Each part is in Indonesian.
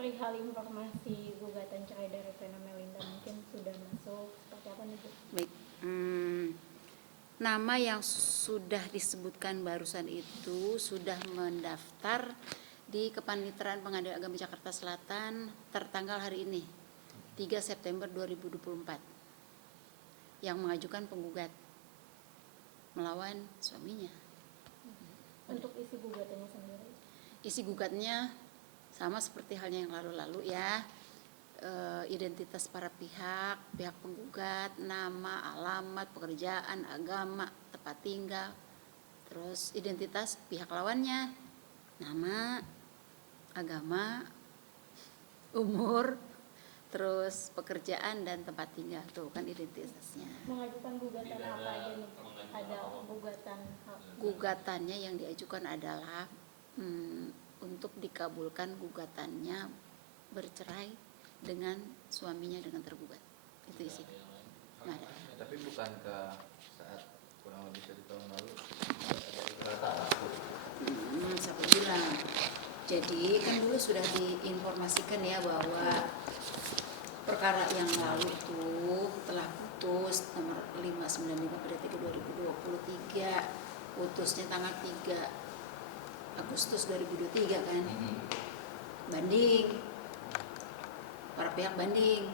perihal informasi gugatan cerai dari Vena Melinda mungkin sudah masuk seperti apa nih Bu? Baik, nama yang sudah disebutkan barusan itu sudah mendaftar di Kepaniteraan Pengadilan Agama Jakarta Selatan tertanggal hari ini 3 September 2024 yang mengajukan penggugat melawan suaminya. Untuk isi gugatannya sendiri? Isi gugatnya sama seperti halnya yang lalu-lalu ya, identitas para pihak penggugat, nama, alamat, pekerjaan, agama, tempat tinggal, terus identitas pihak lawannya, nama, agama, umur, terus pekerjaan dan tempat tinggal, tuh kan identitasnya. Mengajukan gugatan apa aja nih? Ada Gugatannya yang diajukan adalah untuk dikabulkan gugatannya bercerai dengan suaminya dengan tergugat. Itu isi. Nah, tapi bukankah saat kurang lebih 1 tahun lalu saya bilang. Jadi kan dulu sudah diinformasikan ya bahwa perkara yang lalu itu telah putus nomor 595 pada 3/2023, putusnya tanggal 3 Agustus 2023 kan. Banding, para pihak banding.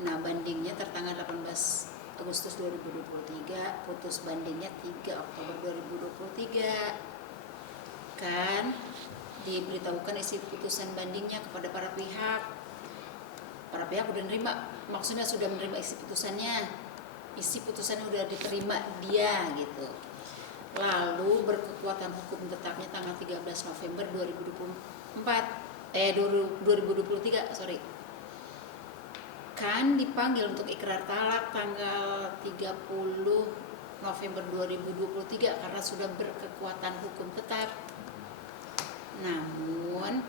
Nah, bandingnya tertanggal 18 Agustus 2023, putus bandingnya 3 Oktober 2023. Kan diberitahukan isi putusan bandingnya kepada para pihak. Para pihak udah menerima, maksudnya sudah menerima isi putusannya. Isi putusannya udah diterima dia gitu. Lalu berkekuatan hukum tetapnya tanggal 13 November 2023, kan dipanggil untuk ikrar talak tanggal 30 November 2023 karena sudah berkekuatan hukum tetap. Namun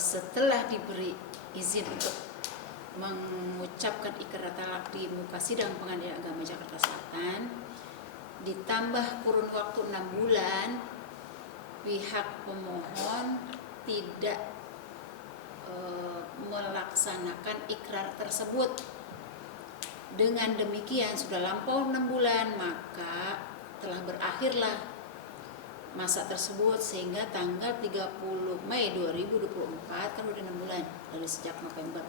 setelah diberi izin untuk mengucapkan ikrar talak di muka sidang Pengadilan Agama Jakarta Selatan, ditambah kurun waktu 6 bulan, pihak pemohon tidak melaksanakan ikrar tersebut. Dengan demikian sudah lampau 6 bulan, maka telah berakhirlah masa tersebut sehingga tanggal 30 Mei 2024 kan udah 6 bulan dari sejak November,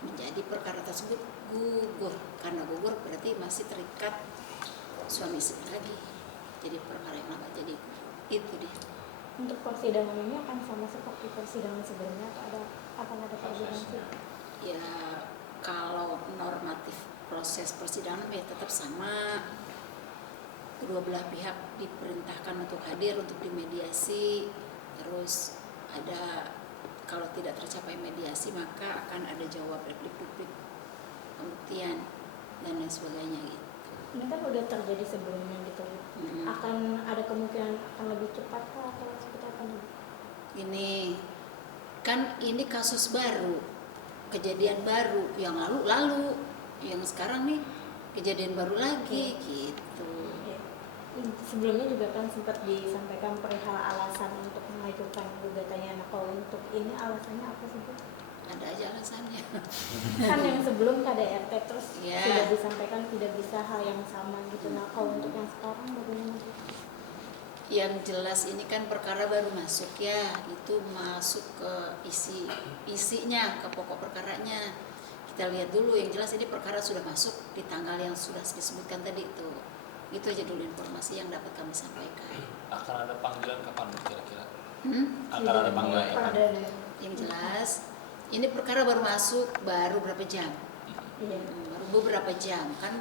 menjadi perkara tersebut gugur. Karena gugur berarti masih terikat suami istri lagi, jadi perkara yang lama. Jadi itu dia. Untuk persidangan ini akan sama seperti persidangan sebelumnya atau akan ada perbedaan sih? Ya, kalau normatif proses persidangan ya tetap sama. Kedua belah pihak diperintahkan untuk hadir untuk dimediasi. Terus ada, kalau tidak tercapai mediasi maka akan ada jawab replik-replik pembuktian dan lain sebagainya gitu. Ini kan udah terjadi sebelumnya gitu. Akan ada kemungkinan akan lebih cepat kah atau seperti apa nih? Ini kan ini kasus baru, kejadian baru, yang lalu, yang sekarang nih kejadian baru lagi gitu. Sebelumnya juga kan sempat disampaikan perihal alasan untuk mengajukan gugatannya. Nah, kalau untuk ini alasannya apa sih Bu? Ada aja alasannya. Kan yang sebelum KDRT terus Ya. sudah disampaikan tidak bisa hal yang sama gitu. Nah, kalau untuk yang sekarang bagaimana? Yang jelas ini kan perkara baru masuk ya, itu masuk ke isinya, ke pokok perkaranya. Kita lihat dulu, yang jelas ini perkara sudah masuk di tanggal yang sudah disebutkan tadi itu. Itu aja dulu informasi yang dapat kami sampaikan. Akan ada panggilan kapan kira-kira? Akan ada panggilan kapan? Yang jelas ini perkara baru masuk, baru berapa jam? Baru beberapa jam. Kan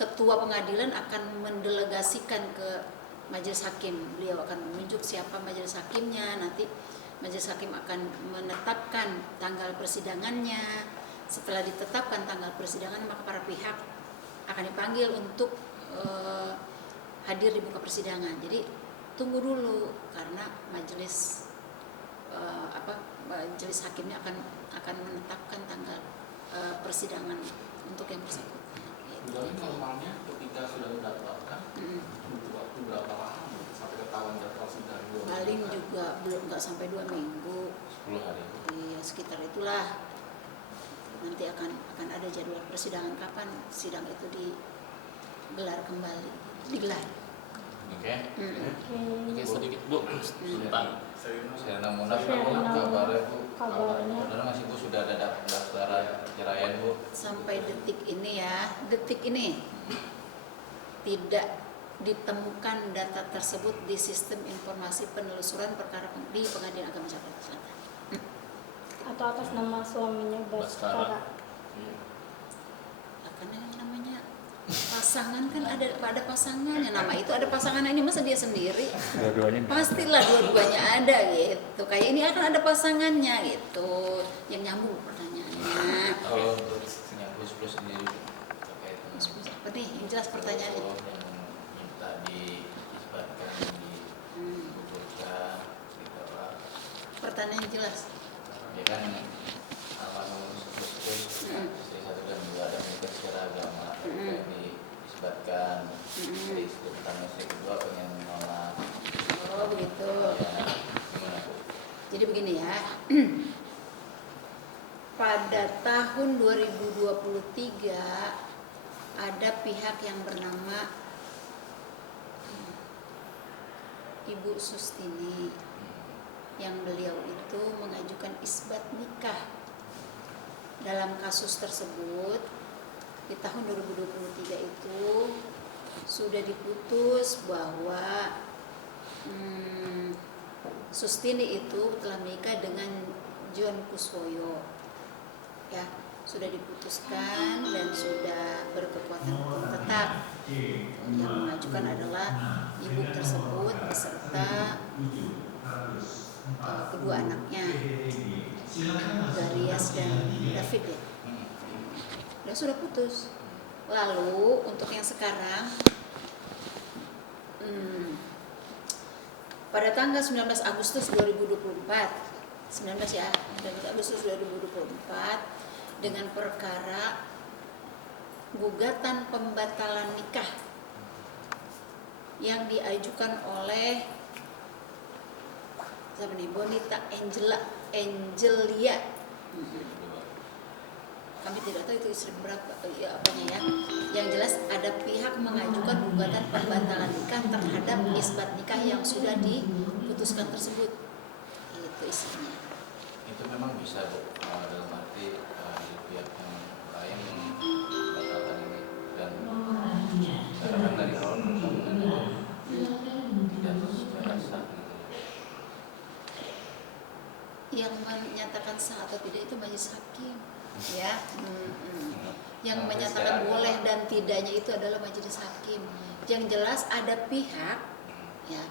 ketua pengadilan akan mendelegasikan ke majelis hakim. Beliau akan menunjuk siapa majelis hakimnya. Nanti majelis hakim akan menetapkan tanggal persidangannya. Setelah ditetapkan tanggal persidangan, maka para pihak akan dipanggil untuk hadir di muka persidangan. Jadi tunggu dulu karena majelis majelis hakimnya akan menetapkan tanggal persidangan untuk yang bersangkutan. Normalnya ketika sudah mendaftarkan butuh waktu berapa lama sampai ketahuan jadwal sidang 2 paling minggu. juga belum nggak sampai 2 minggu. 10 hari. Iya, sekitar itulah. Nanti akan ada jadwal persidangan kapan sidang itu digelar kembali. Digelar. Oke. Oke, sedikit Bu tentang Serena Munaf Serena kabarnya Bu. kabarnya. Benar masih Bu sudah ada pendaftaran perceraian Bu. Sampai detik ini tidak ditemukan data tersebut di sistem informasi penelusuran perkara di Pengadilan Agama Jakarta Selatan. Atau atas nama suaminya Baskara. Iya. Karena yang namanya pasangan kan ada pasangannya, nama itu ada pasangannya, ini masa dia sendiri? Dua-duanya. Pastilah dua-duanya ada gitu. Kayak ini akan ada pasangannya gitu. Yang nyambung pertanyaannya. Kalau untuk yang plus sendiri terkait dengan Apa nih? Yang jelas pertanyaannya. yang minta diisbatkan, digugurkan, gitu Pak. Pertanyaan yang jelas. Ya kan awal nomor 11 itu istri satu dan dua ada menikah secara agama, tapi diisbatkan. Jadi istri pertama istri kedua pengen menolak. Oh begitu. Ya, gimana Bu? Jadi begini ya. Pada tahun 2023 ada pihak yang bernama Ibu Sustini yang beliau itu mengajukan isbat nikah. Dalam kasus tersebut di tahun 2023 itu sudah diputus bahwa Sustini itu telah menikah dengan John Kuswoyo. Ya, sudah diputuskan dan sudah berkekuatan hukum tetap. Yang mengajukan adalah ibu tersebut beserta kedua anaknya, Darias dan David ya. Dan sudah putus. Lalu untuk yang sekarang pada tanggal 19 Agustus 2024 19 ya, 19 Agustus 2024 dengan perkara gugatan pembatalan nikah yang diajukan oleh siapa nih? Bonita Angelia. Kami tidak tahu itu istri berapa ya apanya ya. Yang jelas ada pihak mengajukan gugatan pembatalan nikah terhadap isbat nikah yang sudah diputuskan tersebut. Itu isinya. Itu memang bisa Bu, dalam arti di pihak yang lain membatalkan ini dan karena kan dari awal persamaan tidak sesuai sah gitu. Yang menyatakan sah atau tidak itu majelis hakim ya. Yang menyatakan boleh dan tidaknya itu adalah majelis hakim. Yang jelas ada pihak ya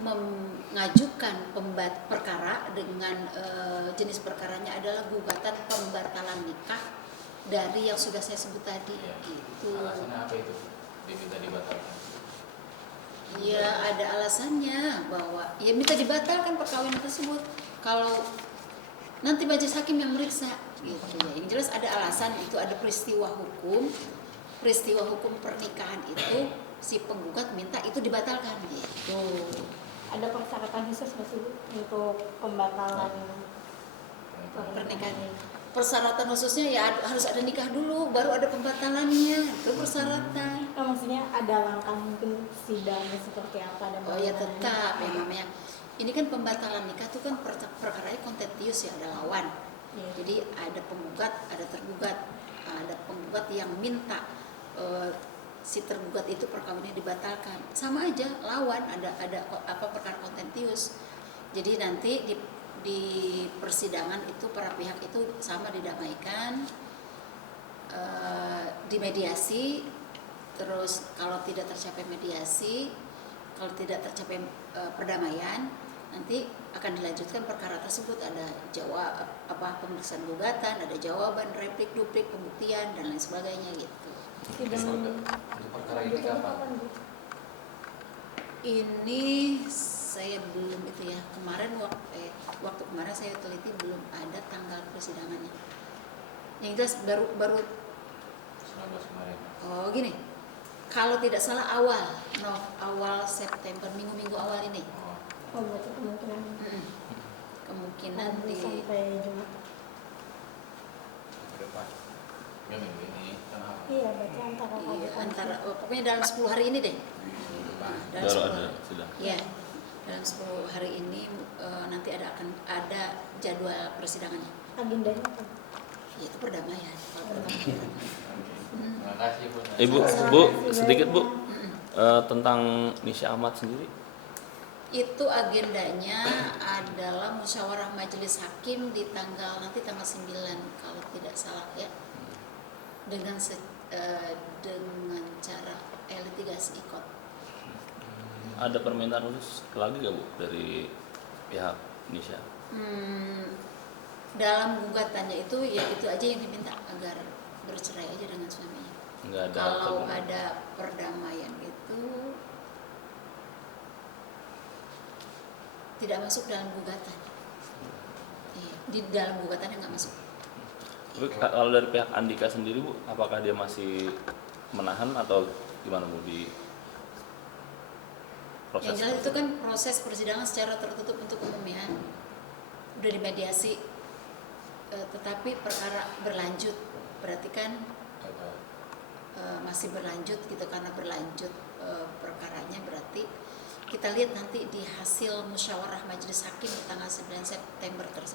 mengajukan perkara dengan jenis perkaranya adalah gugatan pembatalan nikah dari yang sudah saya sebut tadi Ya. gitu. Alasannya apa itu diminta dibatalkan? Ya ada alasannya bahwa ya minta dibatalkan perkawinan tersebut kalau nanti majelis hakim yang meriksa gitu ya. Yang jelas ada alasan, itu ada peristiwa hukum pernikahan itu si penggugat minta itu dibatalkan gitu. Ada persyaratan khusus nggak sih Bu, untuk pembatalan Pernikahan. Persyaratan khususnya ya harus ada nikah dulu baru ada pembatalannya, itu persyaratan. Maksudnya ada langkah mungkin sidangnya seperti apa dan Oh ya bagaimana? tetap ya namanya. Ini kan pembatalan nikah itu kan perkaranya kontentius ya, ada lawan. Iya. Jadi ada penggugat, ada tergugat. Ada penggugat yang minta si tergugat itu perkawinannya dibatalkan. Sama aja lawan ada apa perkara kontentius. Jadi nanti di persidangan itu para pihak itu sama didamaikan, dimediasi. Terus kalau tidak tercapai mediasi, kalau tidak tercapai perdamaian, nanti akan dilanjutkan perkara tersebut, ada jawab pemeriksaan gugatan, ada jawaban, replik, duplik, pembuktian dan lain sebagainya gitu. Sidang Untuk perkara ini kapan? Bu? Ini saya belum itu ya, kemarin waktu kemarin saya teliti belum ada tanggal persidangannya. Yang jelas baru 19 kemarin. oh gini. kalau tidak salah awal September, minggu-minggu awal ini. Oh, berarti kemungkinan Kemungkinan Rabu di sampai Jumat. Berapa? Ya minggu ini kan apa? Iya, berarti antara iya, Rabu antara pokoknya dalam 10 hari ini deh. Dalam Baru 10 ada hari. sudah. Ya, dalam 10 hari ini nanti akan ada jadwal persidangannya. agendanya apa? Yaitu perdamaian. Terima kasih Bu. Bu, sedikit Bu tentang Nisha Ahmad sendiri. Itu agendanya adalah musyawarah majelis hakim di tanggal 9 kalau tidak salah ya. Dengan cara litigasi ikut. Ada permintaan khusus lagi nggak Bu dari pihak Nisha? Dalam gugatannya itu ya itu aja yang diminta agar bercerai aja dengan suaminya. Nggak ada. Kalau ada perdamaian itu tidak masuk dalam gugatan. Iya, di dalam gugatannya nggak masuk. Bu, kalau dari pihak Andika sendiri Bu, apakah dia masih menahan atau gimana Bu di proses? Yang jelas itu kan proses persidangan secara tertutup untuk umum ya. Udah dimediasi, tetapi perkara berlanjut, berarti kan masih berlanjut gitu, karena berlanjut perkaranya berarti kita lihat nanti di hasil musyawarah majelis hakim di tanggal 9 September tersebut.